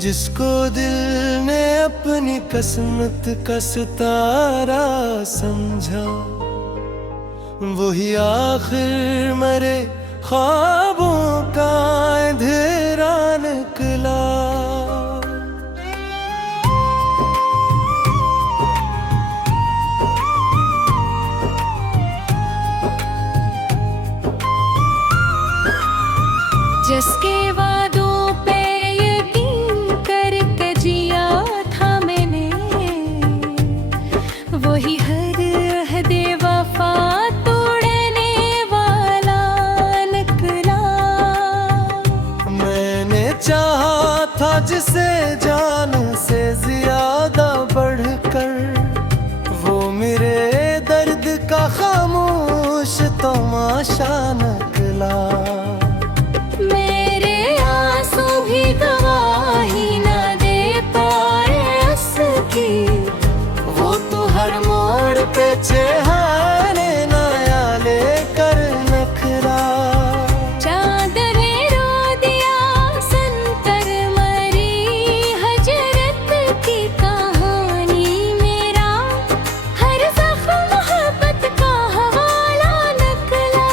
जिसको दिल ने अपनी किस्मत का सितारा समझा, वही आखिर मरे ख्वाबों का अंधेरा निकला। जिसके वादों पे यकीन करके जिया था मैंने, वही हर अहदे वफा तोड़ने वाला निकला। मैंने चाहा था जिसे जान से ज्यादा बढ़कर, वो मेरे दर्द का खामोश तमाशा निकला। मेरे आंसू भी गवाही न दे पाए उसकी, वो तो हर मोड़ पे चेहरे नया लेकर नखरा। चांद ने रो दिया सुनकर मरी हजरत की कहानी, मेरा हर ज़ख्म मोहब्बत का हवाला निकला।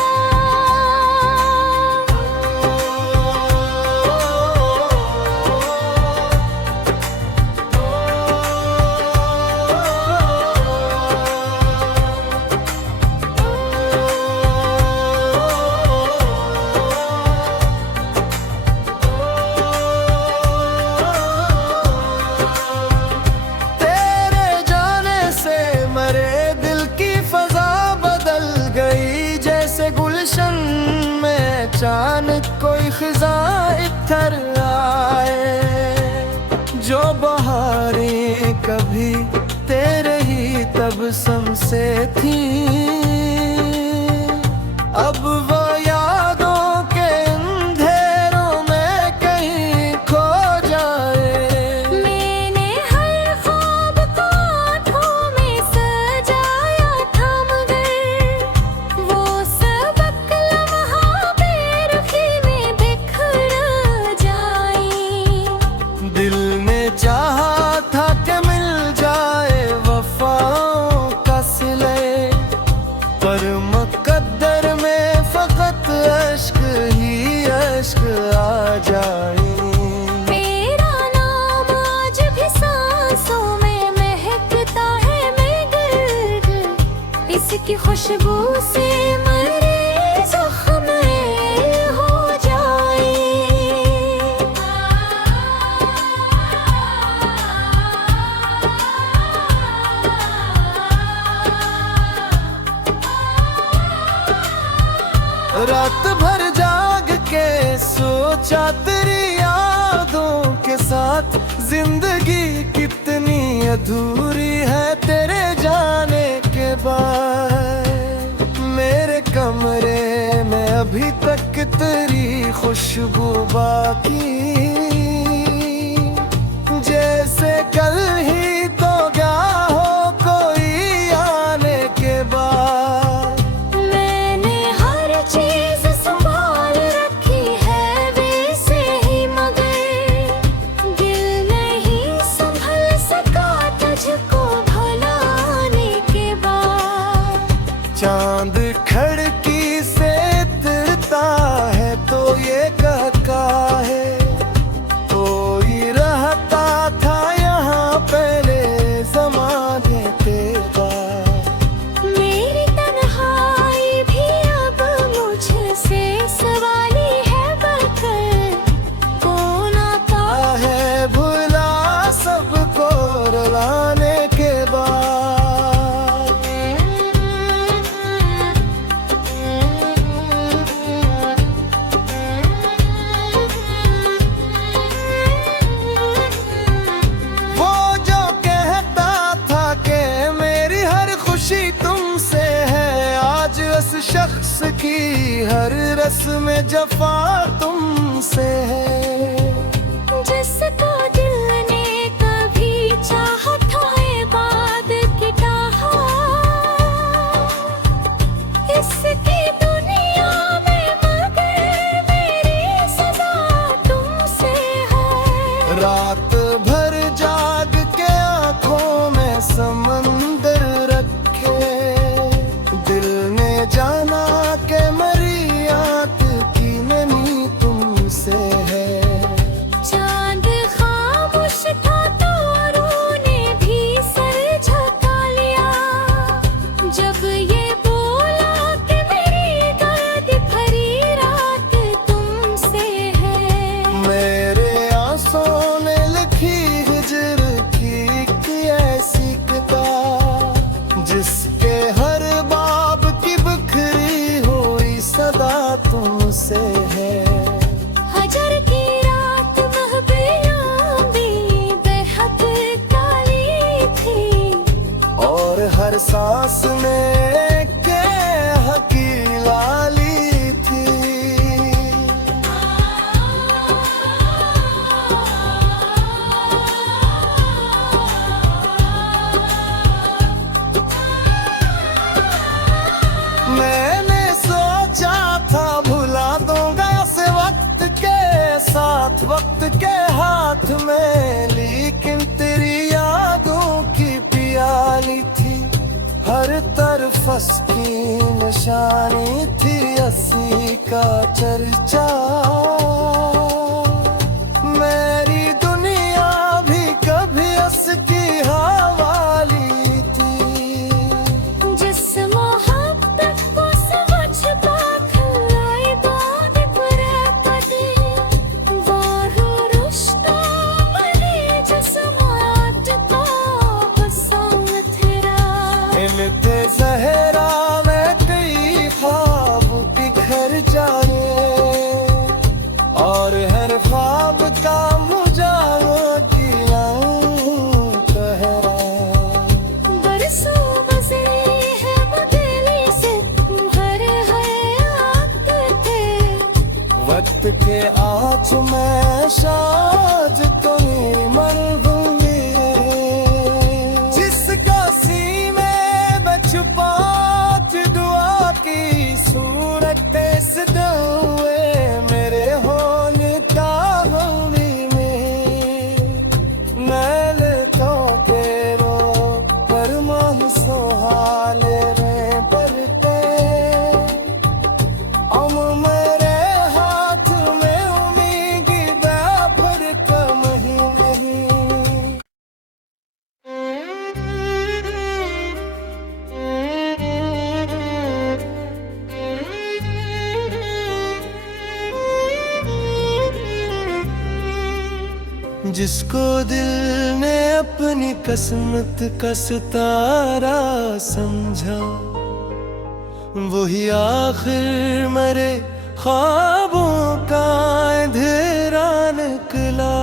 तेरे जाने से मरे दिल की फजा बदल गई, जैसे गुलशन में अचानक कोई खिजा इतर आए। जो बहारें कभी तेरे ही तबसम से थी, अब वो यादों के अंधेरों में कहीं खो जाए। मैंने हर ख्वाब को आँखों में सजाया था, मगर वो सबक लम्हा बेरुखी में बिखर जाए। दिल ने चाहा था कि मिल जाए वफाओं का सिले, पर मुकद्दर में फकत अश्क ही अश्क आ जाए। मेरा नाम आज भी सांसों में महकता है, मैं गिर इसकी खुशबू से मरे ज़ख्म हो जाए। रात भर जाग के सोचा तेरी यादों के साथ, जिंदगी कितनी अधूरी है तेरे जाने के बाद। मेरे कमरे में अभी तक तेरी खुशबू बाकी, जैसे कल ही तो क्या हो कोई आने के बाद। मैंने हर चीज संभाल रखी है वैसे ही, मगर दिल नहीं संभल सका तुझको भुलाने के बाद। चांद खिड़की से तिरता है तो ये कहता है, कोई रहता था यहाँ पहले ज़माने के बाद। मेरी तन्हाई भी अब मुझसे सवाली है, बकर कौन आता है भुला सबको रुलाने के बाद। वो जो कहता था कि मेरी हर खुशी तुमसे है, आज उस शख्स की हर रस्म जफा तुमसे है। जिसको दिल ने कभी चाहा था इबादत की चाहा, इसकी दुनिया में मगर मेरी सजा तुमसे है। रात हर सांस में के हकी लाली थी। मैंने सोचा था भुला दूंगा इसे वक्त के साथ, वक्त के हाथ में, लेकिन तेरी यादों की प्याली थी। हर तरफ उसकी निशानी थी, अस्सी का चर्चा। मेरी दुनिया भी कभी उसकी हवाली थी। जिस मोहब्बत को समझ पाखलाई बात पर पदी, वाह रुश्ता बने जिस माट को पसंद तेरा। मिलते जहरा में कई ख्वाब बिखर जाए, और हर ख्वाब का मुझावा गिला कहरा। बरसों गुज़रे हैं बदली से हर हयात थे। वक्त के आँच में शाज तुम्हें मर दूंगी। जिसका सीने में छुपा दुआ की सूरत इस दुए मेरे होने का होली में। मैल तो तेरो पर मन सोहाले रे बरते, अम मेरे हाथ में उम्मीद बेफर कम ही नहीं। जिसको दिल ने अपनी किस्मत का सितारा समझा, वही आखिर मरे ख्वाबों का अंधेरा निकला।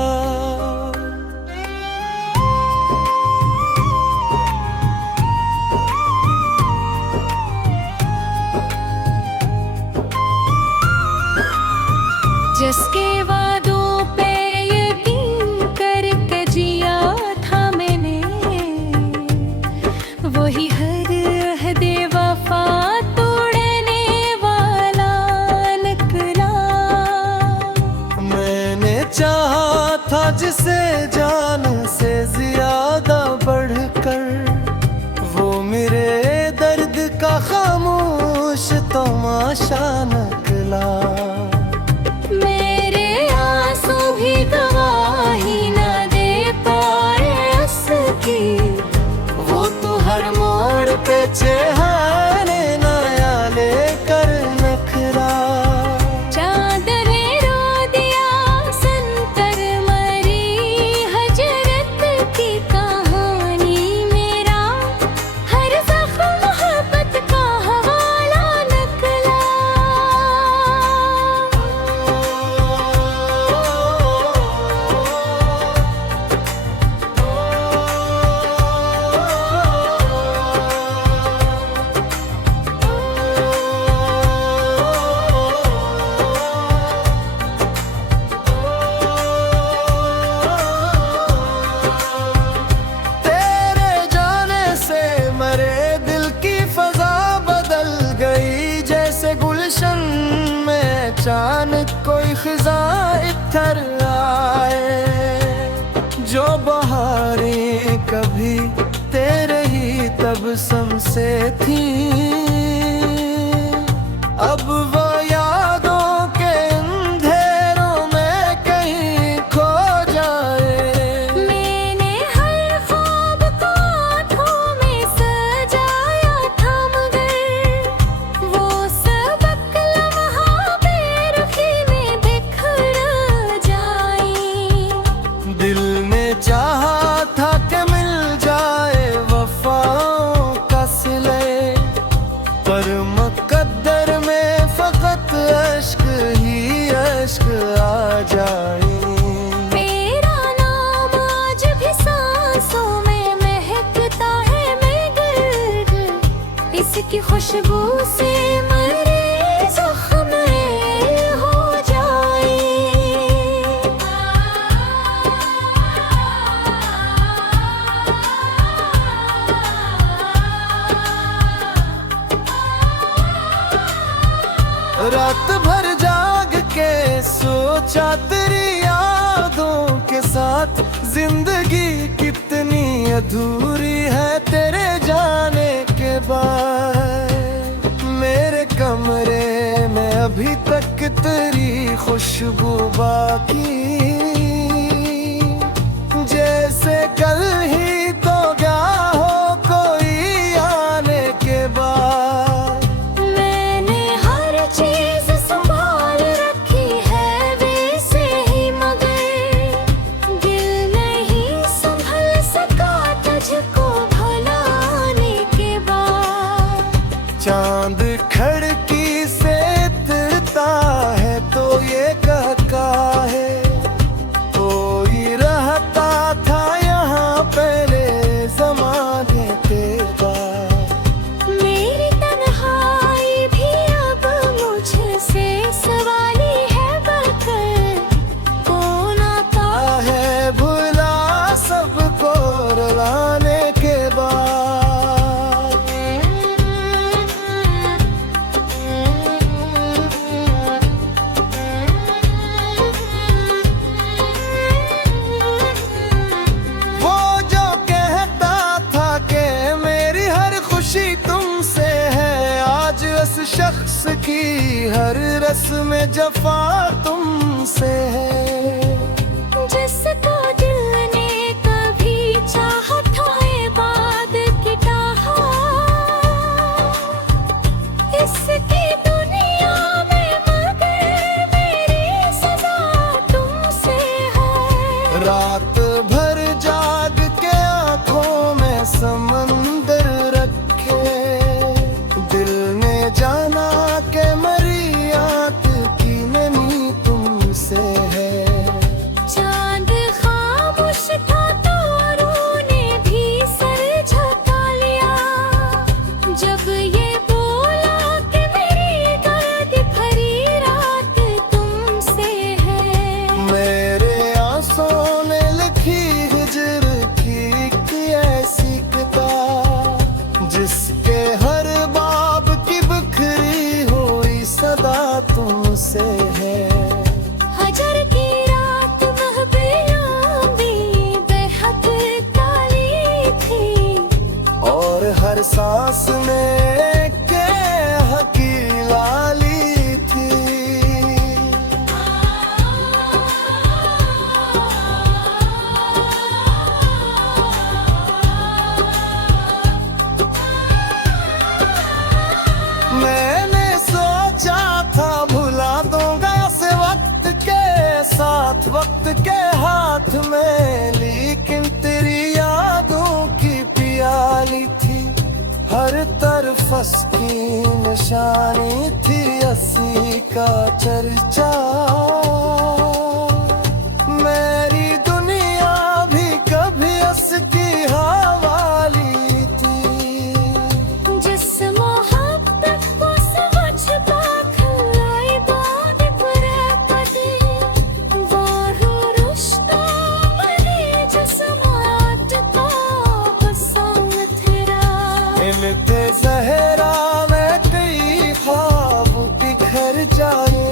जिसके वादों पे यकीन करके जिया था मैंने, वही हर अहदे वफा तोड़ने वाला निकला। मैंने चाहा था जिसे जान से ज्यादा बढ़कर, वो मेरे दर्द का खामोश तमाशा निकला। मेरे आंसू भी गवाही न दे पाए उसकी, वो तो हर मोड़ पे चेहरे नया लेकर नखरा। चांद ने रो दिया संतर मरी हजरत की कहानी। मेरा हर ज़ख्म मोहब्बत का हवाला निकला। तेरे जाने से मरे दिल की फजा बदल गई, जैसे गुलशन में अचानक कोई खिजा इतर आए। जो बहारें कभी तेरे ही तबसम से थी, अब वो यादों के अंधेरों में कहीं खो जाए। मैंने हर ख्वाब को आँखों में सजाया था, मगर वो सबक लम्हा बेरुखी में बिखर जाए। दिल ने चाहा था कि मिल जाए वफाओं का सिले, पर मुकद्दर में फकत की खुशबू से मरे जख्म हो जाए। रात भर जाग के सोचा तेरी यादों के साथ, जिंदगी कितनी अधूरी है तेरे जाने के बाद। मेरे कमरे में अभी तक तेरी खुशबू बाकी, जैसे कल ही तो क्या हो कोई आने के बाद। मैंने हर चीज संभाल रखी है वैसे ही, मगर दिल नहीं संभल सका तुझको भुलाने के बाद। चांद खिड़की से तिरता है तो ये कहता है, कोई रहता था यहाँ पहले ज़माने के बाद। मेरी तन्हाई भी अब मुझसे सवाली है, बकर कौन आता है भुला सबको रुलाने के बाद। वो जो कहता था कि मेरी हर खुशी तुमसे है, आज उस शख्स की हर रस्म में जफा तुमसे है। जिसको दिल ने कभी चाहा था इबाद की चाहा, इसकी दुनिया में मगर मेरी सजा तुमसे है। रात भर जाग के आंखों में समंदर रखे, दिल ने जाना के मरी आंख की नमी तुमसे है। चांद खामोश था तो ने भी सर झुका लिया, जब ये बोला कि मेरी दर्द भरी रात तुमसे है। मेरे आंसुओं ने लिखी हिजर की एक ऐसी किताब, जिसके हर बाब की बिखरी हुई सदा तुमसे है। हजर की रात महफिलों में बेहद काली थी, और हर सांस में के हकी लाली थी। मैंने सोचा था भुला दूंगा इस वक्त के साथ, वक्त के हाथ में, लेकिन तेरी यादों की प्याली थी, हर तरफ उसकी निशानी थी, हंसी का चर्चा। मेरी दुनिया भी कभी उसकी हवाली थी। जिस मोहब्बत को समझ पाखलाई बाद बरकते, वो रुश्ता बने जिस्मात को पसंद तेरा। मिलते ज़हरा में कई ख्वाब बिखर जाए,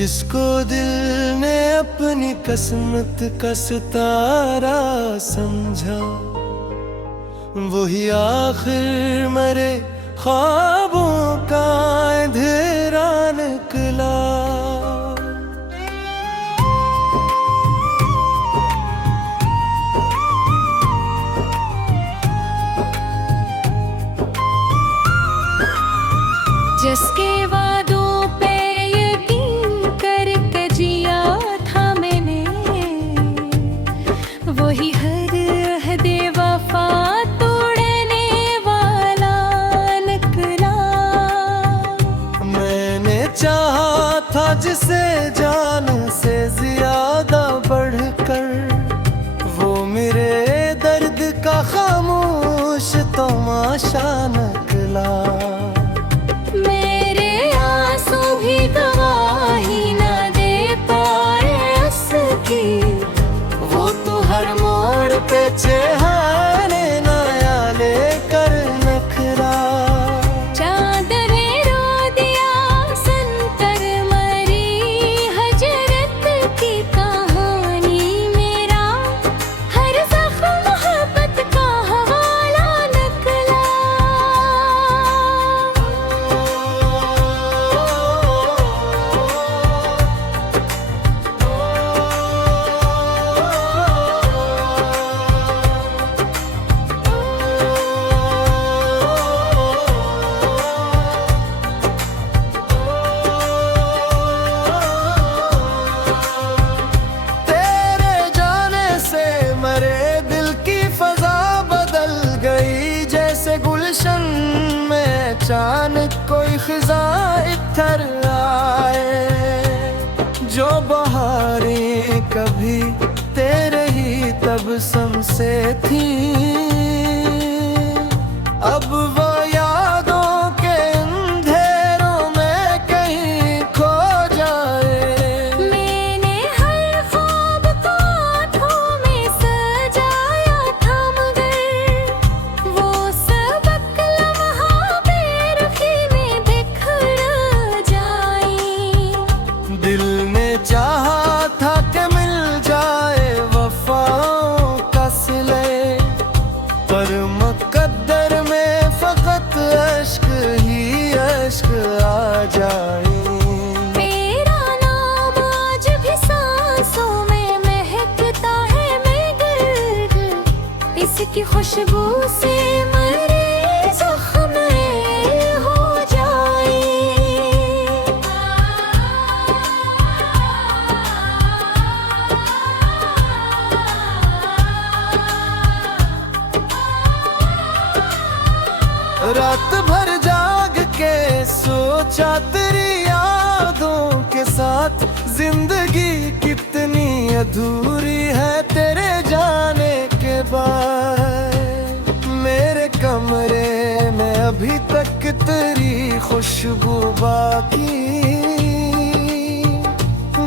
जिसको दिल ने अपनी किस्मत का सितारा समझा, वही आखिर मरे ख्वाबों का अंधेरा निकला। जिसके वादों पे यकीन करके जिया था मैंने, वही हर अहदे वफा तोड़ने वाला निकला। मैंने चाहा था जिसे जान से ज्यादा बढ़कर, वो मेरे दर्द का खामोश तमाशा निकला। मेरे आंसू भी गवाही न दे पाए उसकी, वो तो हर मोड़ पे चेहरे नया लेकर नखरा। चांद ने रो दिया सुनकर मरी हजरत की कहानी, मेरा हर ज़ख्म मोहब्बत का हवाला निकला। तेरे जाने से मरे दिल की फजा बदल गई, जैसे गुलशन में अचानक कोई खिजा इत्थर आए। जो बहारें कभी तेरे ही तबसम से थी, अब वो यादों के अंधेरों में कहीं खो जाए। मैंने हर ख्वाब को आँखों में सजाया था, मगर वो सबक लम्हा बेरुखी में बिखर जाए। दिल ने चाहा था कि मिल जाए वफाओं का सिले, पर मुकद्दर में फकत अश्क ही अश्क आ जाए। मेरा नाम आज भी सांसों में महकता है, मगर इसकी खुशबू से मरे ज़ख्म हो जाए। रात भर जाग के सोचा तेरी यादों के साथ, जिंदगी कितनी अधूरी है तेरे जाने के बाद। मेरे कमरे में अभी तक तेरी खुशबू बाकी,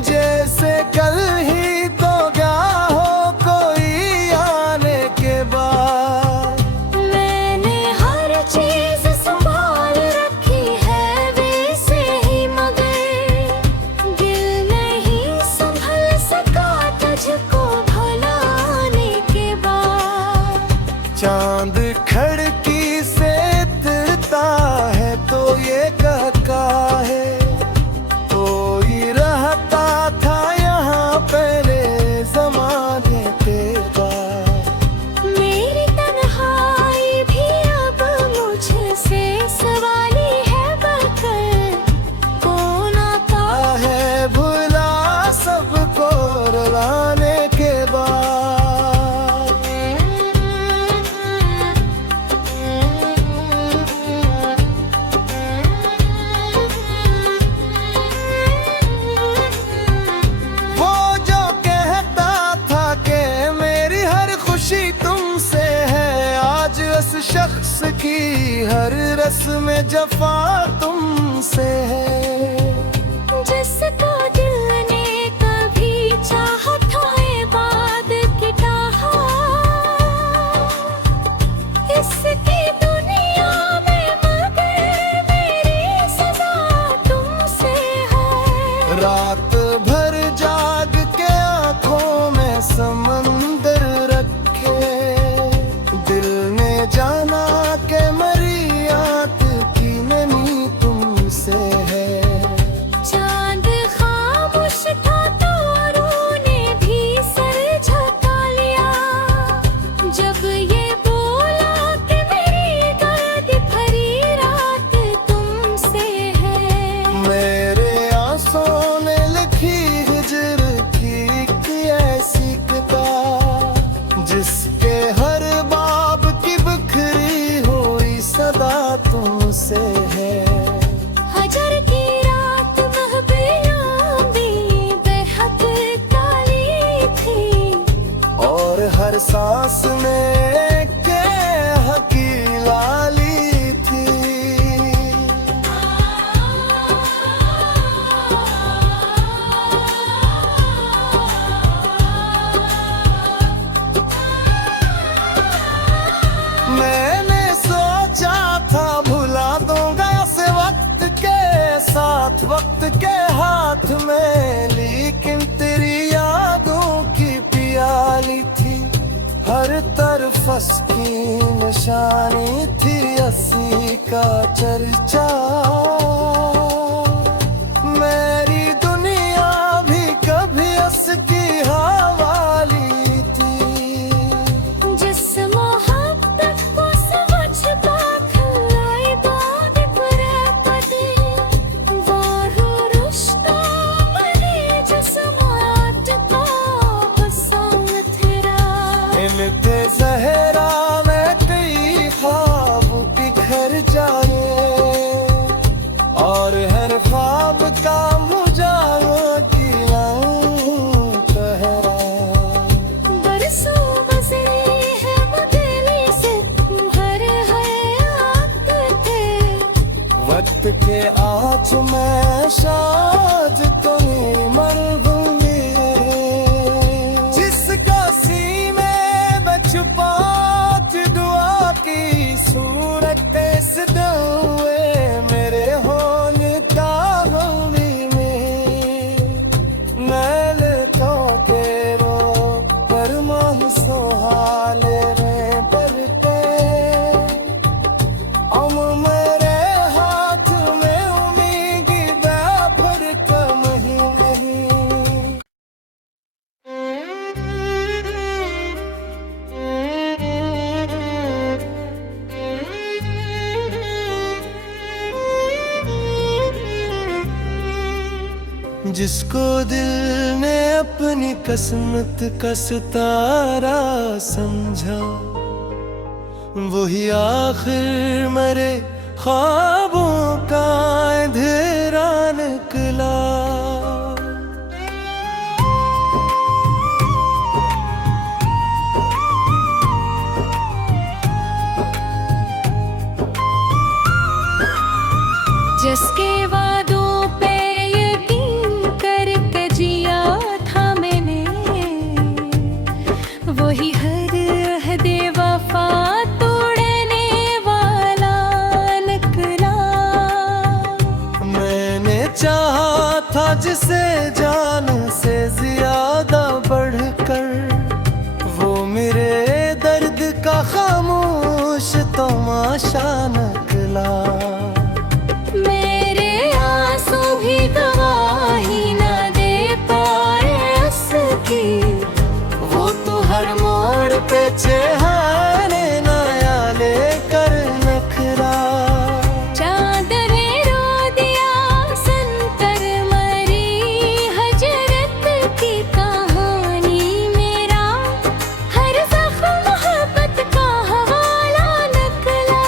जैसे कल ही तो क्या हो कोई आने के बाद। मैंने हर चीज संभाल रखी है वैसे ही, मगर दिल नहीं संभल सका तुझको भुलाने के बाद। चांद खिड़की से दिखता है तो ये कहता है, कोई रहता था यहाँ पहले ज़माने के बाद। मेरी तन्हाई भी अब मुझसे सवाली है, बकर कौन आता है भुला सबको रुलाने के बाद। वो जो कहता था कि मेरी हर खुशी तुमसे है, आज उस शख्स की हर रस्म जफा तुमसे है। जिसको दिल ने कभी चाहा था इबादत की चाहा, इसकी दुनिया में मगर मेरी सजा तुमसे है। रात थी, और हर सांस में के हकी लाली थी। मैंने सोचा था भुला दूंगा इसे वक्त के साथ, वक्त के हाथ में, लेकिन तेरी यादों की प्याली थी, हर तरफ उसकी निशानी थी, अस्सी का चर्चा। मेरी दुनिया भी कभी उसकी हवाली थी। जिस मोहब्बत को समझता खिलाई बात पर पदी, वाह रुश्ता बनी जिस मात का बसंत तेरा। इनके ज़हरा में कई ख्वाब बिखर जाए, और हर ख्वाब का मुझे पहरा। बरसों गुज़री है बदली से हर हयात थे, वक्त के आँच में शाज तुम्हें मर दूंगी। जिसका सीने में छुपा दुआ की सूरत इस हुए मेरे होने का होली में। मैल तो के रो पर मन सोहाले रे बरते, अम मेरे हाथ में उम्मीद बेफर कम ही नहीं। जिसको दिल ने अपनी किस्मत का सितारा समझा, वही आखिर मेरे ख्वाबों का अंधेरा निकला। जिसके वादों पे यकीन करके जिया था मैंने, वही हर अहदे वफा तोड़ने वाला निकला। मैंने चाहा था जिसे जान से ज्यादा बढ़कर, वो मेरे दर्द का खामोश तमाशा निकला। मेरे आंसू भी गवाही न दे पाए उसकी, वो तो हर मोड़ पे चेहरे नया लेकर नखरा। चादरे रो दिया संतर मरी हजरत की कहानी, मेरा हर ज़ख्म मोहब्बत का हवाला निकला।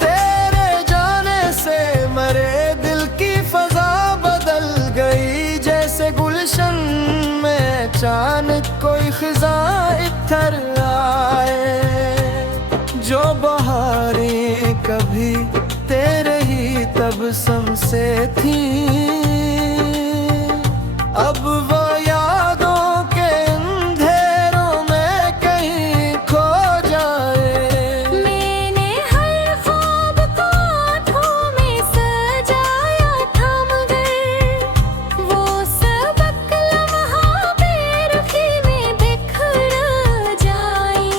तेरे जाने से मेरे दिल की फजा बदल गई, जैसे गुलशन में अचानक कोई खिजा इतर आए। जो बहारें कभी तेरे ही तबसम से थी, अब वो यादों के अंधेरों में कहीं खो जाए। मैंने हर ख्वाब को आँखों में सजाया था, मगर वो सबक लम्हा बेरुखी में बिखर जाए।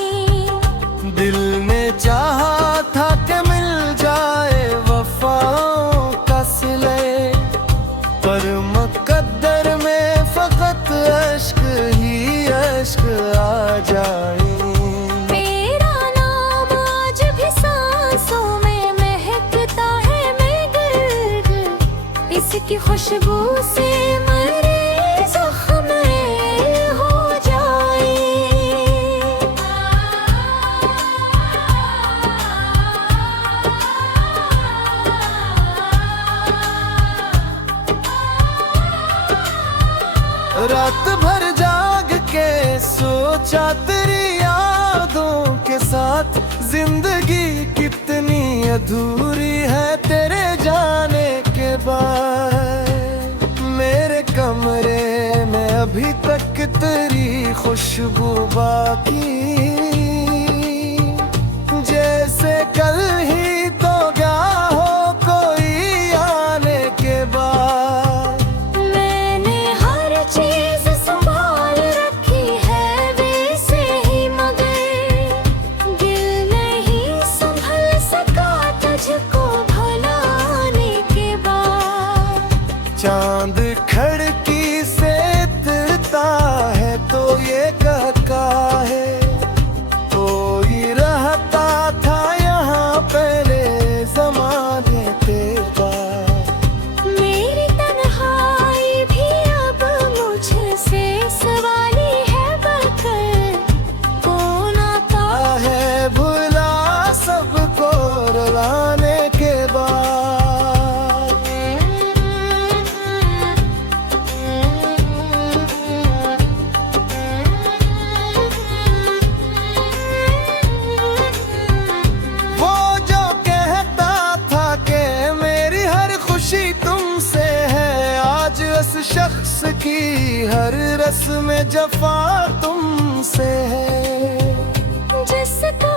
दिल ने चाहा था कि मिल जाए वफाओं का सिले, पर मुकद्दर में फक की खुशबू से मेरे जख्म हो जाए। रात भर जाग के सोचा तेरी यादों के साथ, जिंदगी कितनी अधूरी है तेरे जाने के बाद। मेरे कमरे में अभी तक तेरी खुशबू बाकी, जैसे कल ही तो क्या हो कोई आने के बाद। मैंने हर चीज संभाल रखी है वैसे ही, मगर दिल नहीं संभल सका तुझको भुलाने के बाद। चांद खिड़की से तिरता है तो ये कहता है, कोई रहता था यहाँ पहले ज़माने के बाद। मेरी तन्हाई भी अब मुझसे सवाली है, बकर कौन आता है भुला सबको रुलाने के बाद। वो जो कहता था कि मेरी हर खुशी तुमसे है, आज उस शख्स की हर रस्म जफा तुमसे है। जिसको